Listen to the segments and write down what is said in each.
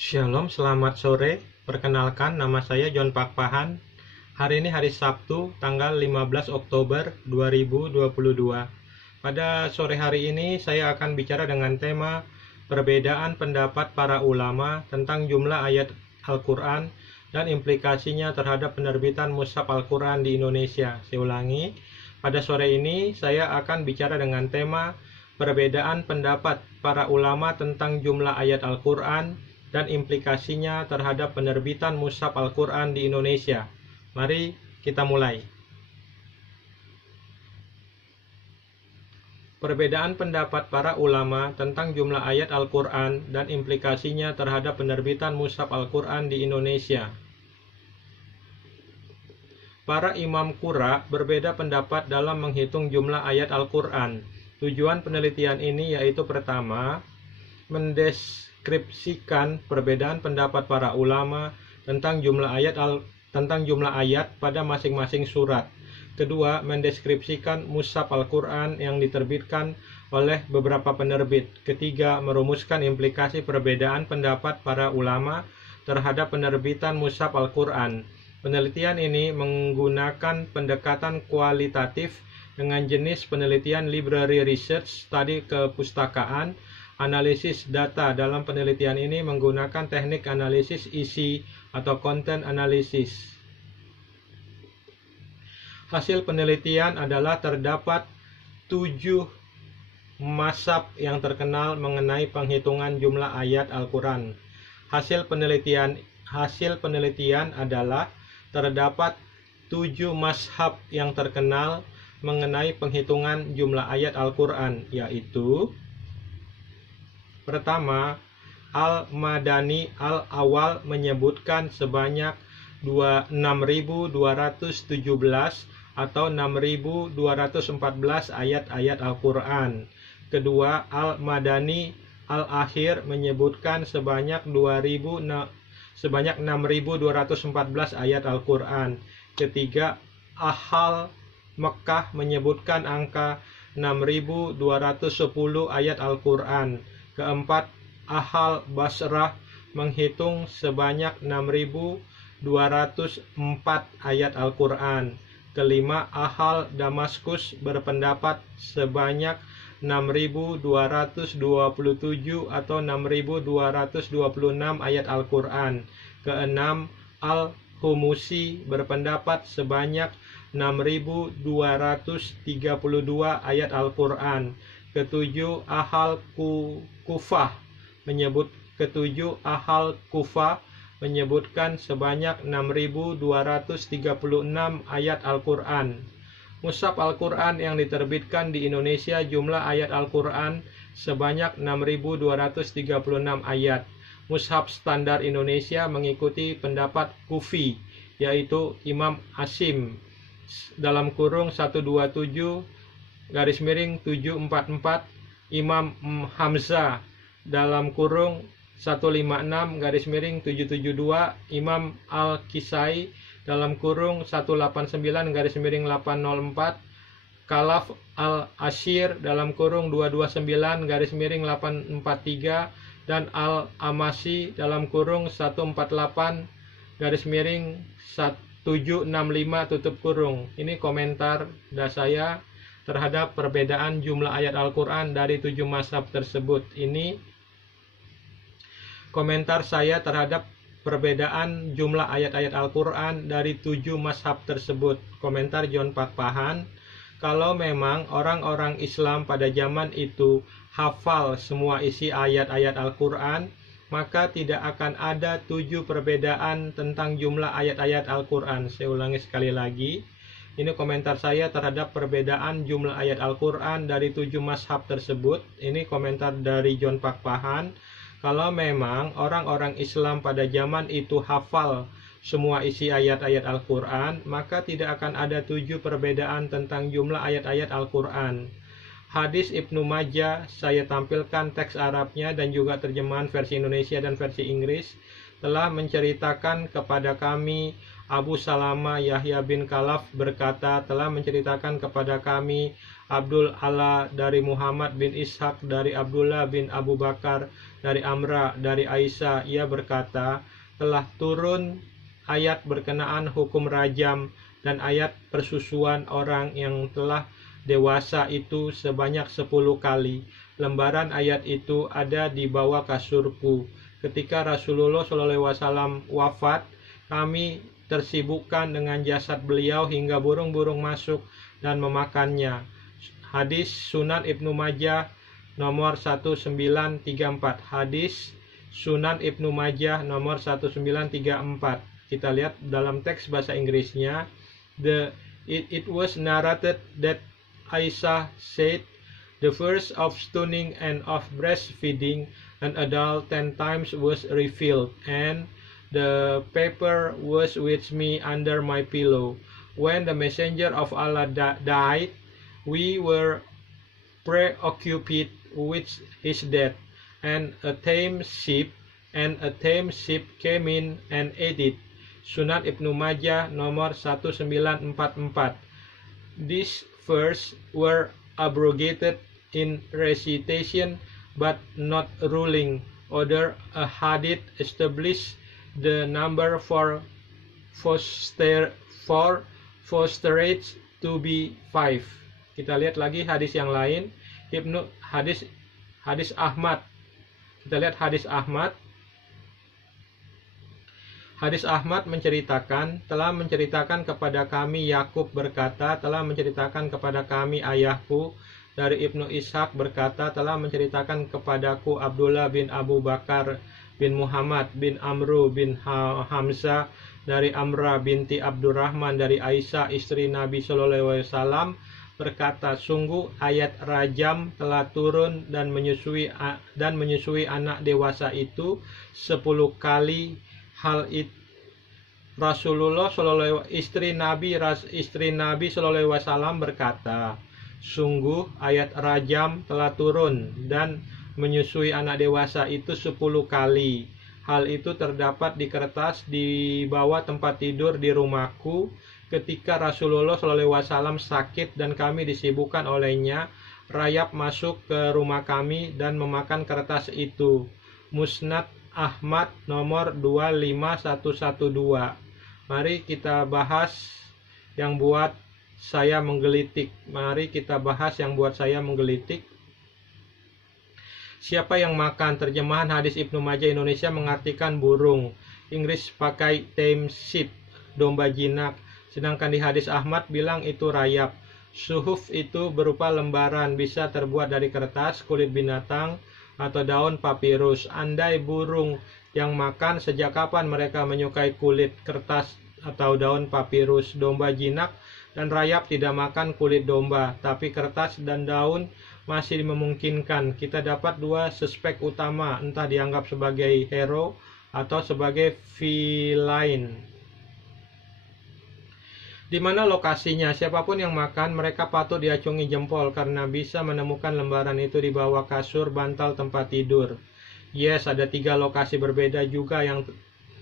Shalom, selamat sore. Perkenalkan, nama saya John Pakpahan. Hari ini hari Sabtu, tanggal 15 Oktober 2022. Pada sore hari ini saya akan bicara dengan tema perbedaan pendapat para ulama tentang jumlah ayat Al-Quran dan implikasinya terhadap penerbitan mushaf Al-Quran di Indonesia. Saya ulangi, pada sore ini saya akan bicara dengan tema perbedaan pendapat para ulama tentang jumlah ayat Al-Quran dan implikasinya terhadap penerbitan mushaf Al-Quran di Indonesia. Mari kita mulai. Perbedaan pendapat para ulama tentang jumlah ayat Al-Quran dan implikasinya terhadap penerbitan mushaf Al-Quran di Indonesia. Para imam qurra berbeda pendapat dalam menghitung jumlah ayat Al-Quran. Tujuan penelitian ini yaitu pertama, mendeskripsikan perbedaan pendapat para ulama tentang jumlah ayat pada masing-masing surat. Kedua, mendeskripsikan mushaf Al-Quran yang diterbitkan oleh beberapa penerbit. Ketiga, merumuskan implikasi perbedaan pendapat para ulama terhadap penerbitan mushaf Al-Quran. Penelitian ini menggunakan pendekatan kualitatif dengan jenis penelitian library research, studi kepustakaan, analisis data. Dalam penelitian ini menggunakan teknik analisis isi atau content analysis. Hasil penelitian adalah terdapat 7 mazhab yang terkenal mengenai penghitungan jumlah ayat Al-Quran. Hasil penelitian adalah terdapat 7 mazhab yang terkenal mengenai penghitungan jumlah ayat Al-Quran, yaitu pertama, Al-Madani Al-Awal menyebutkan sebanyak 6.217 atau 6.214 ayat-ayat Al-Quran. Kedua, Al-Madani Al-Akhir menyebutkan sebanyak 6.214 ayat Al-Quran. Ketiga, Ahal Mekah menyebutkan angka 6.210 ayat Al-Quran. Keempat, Ahal Basrah menghitung sebanyak 6.204 ayat Al-Quran. Kelima, Ahal Damaskus berpendapat sebanyak 6.227 atau 6.226 ayat Al-Quran. Keenam, Al-Humusi berpendapat sebanyak 6.232 ayat Al-Quran. Ketujuh, Ahal Kufah menyebutkan sebanyak 6.236 ayat Al-Quran. Mushaf Al-Quran yang diterbitkan di Indonesia jumlah ayat Al-Quran sebanyak 6.236 ayat. Mushaf standar Indonesia mengikuti pendapat Kufi, yaitu Imam Asim (127-744), Imam Hamzah (156-772), Imam Al-Kisai (189-804), Khalaf Al-Ashir (229-843), dan Al-Amasi (148-765). Ini komentar saya terhadap perbedaan jumlah ayat Al-Quran dari 7 mazhab tersebut. Ini komentar saya terhadap perbedaan jumlah ayat-ayat Al-Quran dari 7 mazhab tersebut. Komentar John Pakpahan, kalau memang orang-orang Islam pada zaman itu hafal semua isi ayat-ayat Al-Quran, maka tidak akan ada 7 perbedaan tentang jumlah ayat-ayat Al-Quran. Saya ulangi sekali lagi. Ini komentar saya terhadap perbedaan jumlah ayat Al-Quran dari 7 mazhab tersebut. Ini komentar dari John Pakpahan. Kalau memang orang-orang Islam pada zaman itu hafal semua isi ayat-ayat Al-Quran, maka tidak akan ada 7 perbedaan tentang jumlah ayat-ayat Al-Quran. Hadis Ibnu Majah, saya tampilkan teks Arabnya dan juga terjemahan versi Indonesia dan versi Inggris, telah menceritakan kepada kami Abu Salama Yahya bin Khalaf berkata, telah menceritakan kepada kami Abdul Allah dari Muhammad bin Ishaq dari Abdullah bin Abu Bakar dari Amra dari Aisyah. Ia berkata, telah turun ayat berkenaan hukum rajam dan ayat persusuan orang yang telah dewasa itu sebanyak 10 kali. Lembaran ayat itu ada di bawah kasurku. Ketika Rasulullah SAW wafat, kami tersibukkan dengan jasad beliau hingga burung-burung masuk dan memakannya. Hadis Sunan Ibnu Majah nomor 1934. Hadis Sunan Ibnu Majah nomor 1934. Kita lihat dalam teks bahasa Inggrisnya. It was narrated that Aisyah said, the verse of stoning and of breastfeeding an adult 10 times was revealed, and the paper was with me under my pillow. When the messenger of Allah died, we were preoccupied with his death, and a tame sheep came in and ate it. Sunan Ibnu Majah nomor 1944. These verses were abrogated in recitation but not ruling. Other hadith established the number for fosterage to be 5. Kita lihat lagi hadis yang lain. Hadis Ahmad. Kita lihat hadis Ahmad. Hadis Ahmad menceritakan, telah menceritakan kepada kami Yakub berkata, telah menceritakan kepada kami ayahku. Dari Ibnu Ishaq berkata, telah menceritakan kepadaku Abdullah bin Abu Bakar bin Muhammad bin Amru bin Hamzah dari Amra binti Abdurrahman dari Aisyah istri Nabi SAW berkata, sungguh ayat rajam telah turun dan menyusui anak dewasa itu 10 kali. Hal itu Rasulullah istri Nabi SAW berkata, sungguh ayat rajam telah turun dan menyusui anak dewasa itu 10 kali. Hal itu terdapat di kertas di bawah tempat tidur di rumahku ketika Rasulullah SAW sakit dan kami disibukkan olehnya. Rayap masuk ke rumah kami dan memakan kertas itu. Musnad Ahmad nomor 25112. Mari kita bahas yang buat saya menggelitik. Siapa yang makan? Terjemahan hadis Ibnu Majah Indonesia mengartikan burung. Inggris pakai tame sheep, domba jinak. Sedangkan di hadis Ahmad bilang itu rayap. Suhuf itu berupa lembaran, bisa terbuat dari kertas, kulit binatang, atau daun papirus. Andai burung yang makan, sejak kapan mereka menyukai kulit, kertas, atau daun papirus? Domba jinak dan rayap tidak makan kulit domba, tapi kertas dan daun masih memungkinkan. Kita dapat 2 suspek utama, entah dianggap sebagai hero atau sebagai villain. Di mana lokasinya? Siapapun yang makan, mereka patut diacungi jempol karena bisa menemukan lembaran itu di bawah kasur, bantal tempat tidur. Yes, ada 3 lokasi berbeda juga yang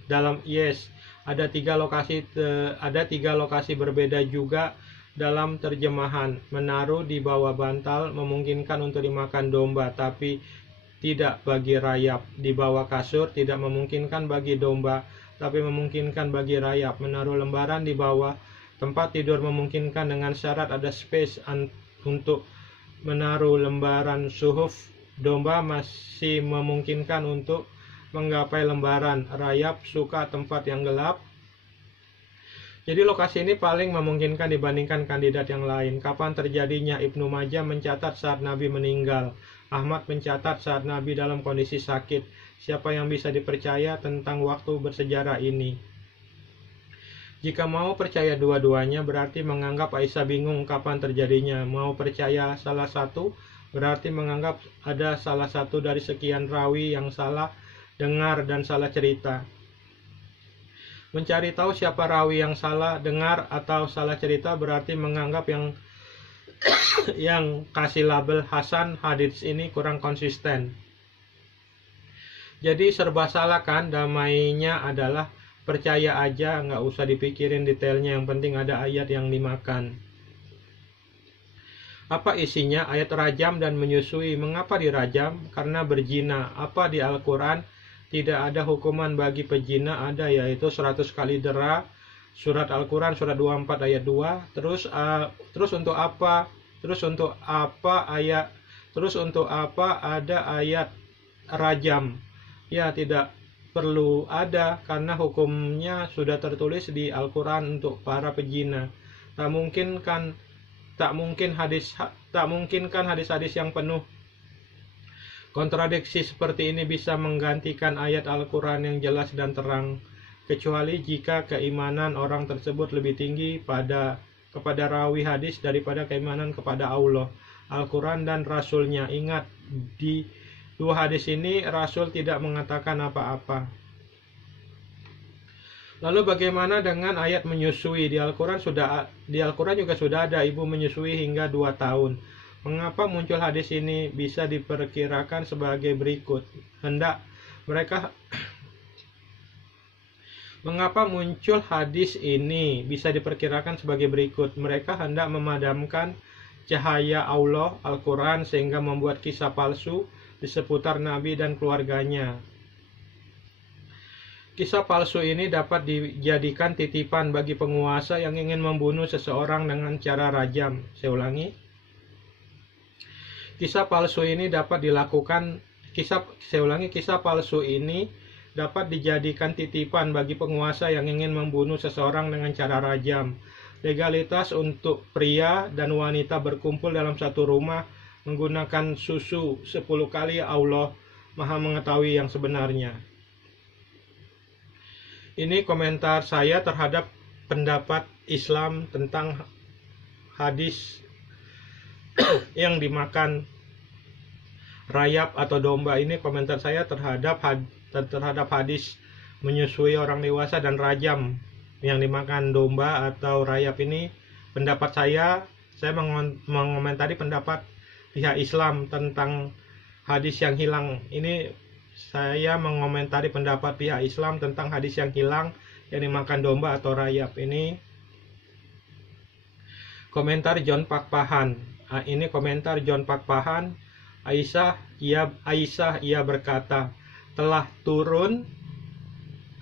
dalam ada 3 lokasi berbeda juga dalam terjemahan. Menaruh di bawah bantal memungkinkan untuk dimakan domba, tapi tidak bagi rayap. Di bawah kasur tidak memungkinkan bagi domba, tapi memungkinkan bagi rayap. Menaruh lembaran di bawah tempat tidur memungkinkan dengan syarat ada space untuk menaruh lembaran. Suhuf domba masih memungkinkan untuk menggapai lembaran. Rayap suka tempat yang gelap. Jadi lokasi ini paling memungkinkan dibandingkan kandidat yang lain. Kapan terjadinya? Ibnu Majah mencatat saat Nabi meninggal. Ahmad mencatat saat Nabi dalam kondisi sakit. Siapa yang bisa dipercaya tentang waktu bersejarah ini? Jika mau percaya dua-duanya berarti menganggap Aisyah bingung kapan terjadinya. Mau percaya salah satu berarti menganggap ada salah satu dari sekian rawi yang salah dengar dan salah cerita. Mencari tahu siapa rawi yang salah dengar atau salah cerita berarti menganggap yang kasih label Hasan hadits ini kurang konsisten. Jadi serba salah kan? Damainya adalah percaya aja, nggak usah dipikirin detailnya, yang penting ada ayat yang dimakan. Apa isinya? Ayat rajam dan menyusui. Mengapa dirajam? Karena berzina. Apa di Al-Quran? Tidak ada hukuman bagi pezina, ada yaitu 100 kali dera. Surat Al-Quran surat 24 ayat 2. Terus untuk apa? Terus untuk apa ada ayat rajam? Ya, tidak perlu ada karena hukumnya sudah tertulis di Al-Quran untuk para pezina. Tak mungkin kan hadis-hadis yang penuh kontradiksi seperti ini bisa menggantikan ayat Al-Quran yang jelas dan terang, kecuali jika keimanan orang tersebut lebih tinggi kepada rawi hadis daripada keimanan kepada Allah, Al-Quran dan Rasulnya. Ingat, di dua hadis ini Rasul tidak mengatakan apa-apa. Lalu bagaimana dengan ayat menyusui? Di Al-Quran juga sudah ada ibu menyusui hingga 2 tahun. Mengapa muncul hadis ini? Bisa diperkirakan sebagai berikut. Mengapa muncul hadis ini? Bisa diperkirakan sebagai berikut. Mereka hendak memadamkan cahaya Allah, Al-Quran, sehingga membuat kisah palsu di seputar Nabi dan keluarganya. Kisah palsu ini dapat dijadikan titipan bagi penguasa yang ingin membunuh seseorang dengan cara rajam. Saya ulangi. Kisah palsu ini dapat dijadikan titipan bagi penguasa yang ingin membunuh seseorang dengan cara rajam. Legalitas untuk pria dan wanita berkumpul dalam satu rumah menggunakan susu 10 kali, Allah Maha mengetahui yang sebenarnya. Ini komentar saya terhadap pendapat Islam tentang hadis yang dimakan rayap atau domba. Ini komentar saya terhadap hadis menyusui orang dewasa dan rajam yang dimakan domba atau rayap ini. Pendapat saya mengomentari pendapat pihak Islam tentang hadis yang hilang. Ini saya mengomentari pendapat pihak Islam tentang hadis yang hilang yang dimakan domba atau rayap. Ini komentar John Pak Pahan. Ini komentar John Pak Pahan. Aisyah ia berkata, telah turun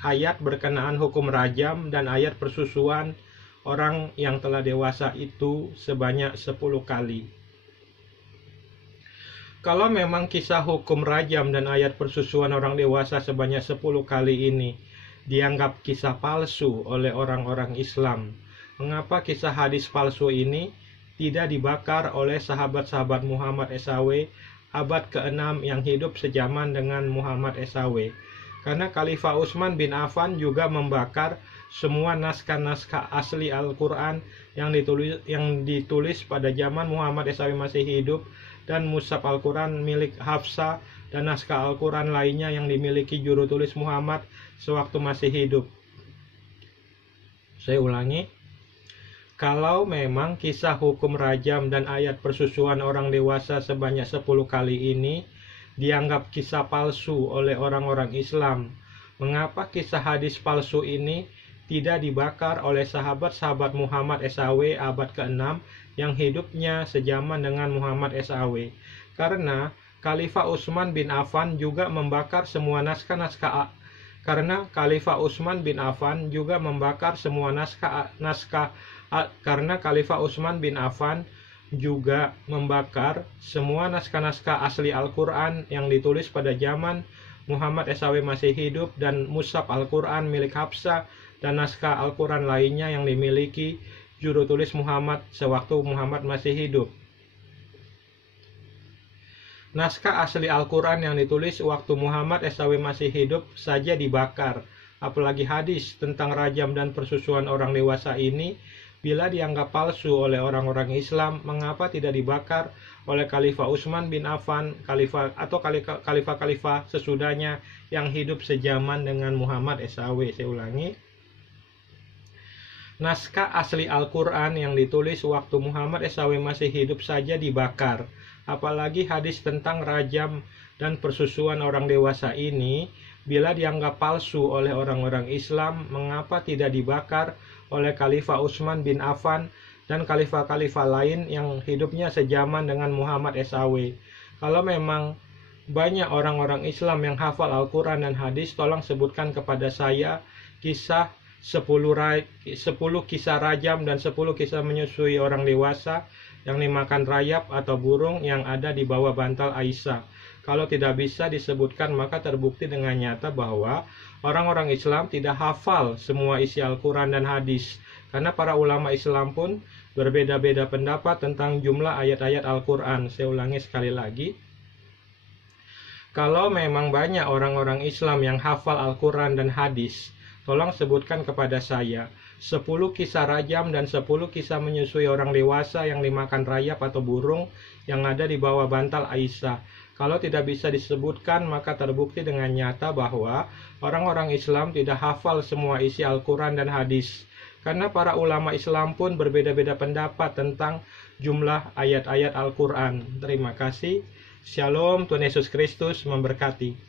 ayat berkenaan hukum rajam dan ayat persusuan orang yang telah dewasa itu sebanyak 10 kali. Kalau memang kisah hukum rajam dan ayat persusuan orang dewasa sebanyak 10 kali ini dianggap kisah palsu oleh orang-orang Islam, mengapa kisah hadis palsu ini tidak dibakar oleh sahabat-sahabat Muhammad SAW abad ke-6 yang hidup sejaman dengan Muhammad SAW? Karena Khalifah Utsman bin Affan juga membakar semua naskah-naskah asli Al-Quran yang ditulis pada zaman Muhammad SAW masih hidup, dan mushaf Al-Quran milik Hafsah dan naskah Al-Quran lainnya yang dimiliki juru tulis Muhammad sewaktu masih hidup. Saya ulangi. Kalau memang kisah hukum rajam dan ayat persusuan orang dewasa sebanyak 10 kali ini dianggap kisah palsu oleh orang-orang Islam, mengapa kisah hadis palsu ini tidak dibakar oleh sahabat-sahabat Muhammad SAW abad ke-6 yang hidupnya sejaman dengan Muhammad SAW? Karena Khalifah Utsman bin Affan juga membakar semua naskah-naskah asli Al-Quran yang ditulis pada zaman Muhammad SAW masih hidup, dan mushaf Al-Quran milik Hafsah dan naskah Al-Quran lainnya yang dimiliki juru tulis Muhammad sewaktu Muhammad masih hidup. Naskah asli Al-Quran yang ditulis waktu Muhammad SAW masih hidup saja dibakar, apalagi hadis tentang rajam dan persusuan orang dewasa ini. Bila dianggap palsu oleh orang-orang Islam, mengapa tidak dibakar oleh Khalifah Utsman bin Affan, khalifah sesudahnya yang hidup sejaman dengan Muhammad SAW? Saya ulangi. Naskah asli Al-Quran yang ditulis waktu Muhammad SAW masih hidup saja dibakar, apalagi hadis tentang rajam dan persusuan orang dewasa ini. Bila dianggap palsu oleh orang-orang Islam, mengapa tidak dibakar oleh Khalifah Utsman bin Affan, dan khalifah-khalifah lain yang hidupnya sejaman dengan Muhammad SAW. Kalau memang banyak orang-orang Islam yang hafal Al-Quran dan hadis, tolong sebutkan kepada saya kisah 10 kisah rajam dan 10 kisah menyusui orang dewasa yang dimakan rayap atau burung yang ada di bawah bantal Aisyah. Kalau tidak bisa disebutkan, maka terbukti dengan nyata bahwa orang-orang Islam tidak hafal semua isi Al-Quran dan hadis. Karena para ulama Islam pun berbeda-beda pendapat tentang jumlah ayat-ayat Al-Quran. Saya ulangi sekali lagi. Kalau memang banyak orang-orang Islam yang hafal Al-Quran dan hadis, tolong sebutkan kepada saya 10 kisah rajam dan 10 kisah menyusui orang dewasa yang dimakan rayap atau burung yang ada di bawah bantal Aisyah. Kalau tidak bisa disebutkan, maka terbukti dengan nyata bahwa orang-orang Islam tidak hafal semua isi Al-Quran dan hadis. Karena para ulama Islam pun berbeda-beda pendapat tentang jumlah ayat-ayat Al-Quran. Terima kasih. Shalom, Tuhan Yesus Kristus memberkati.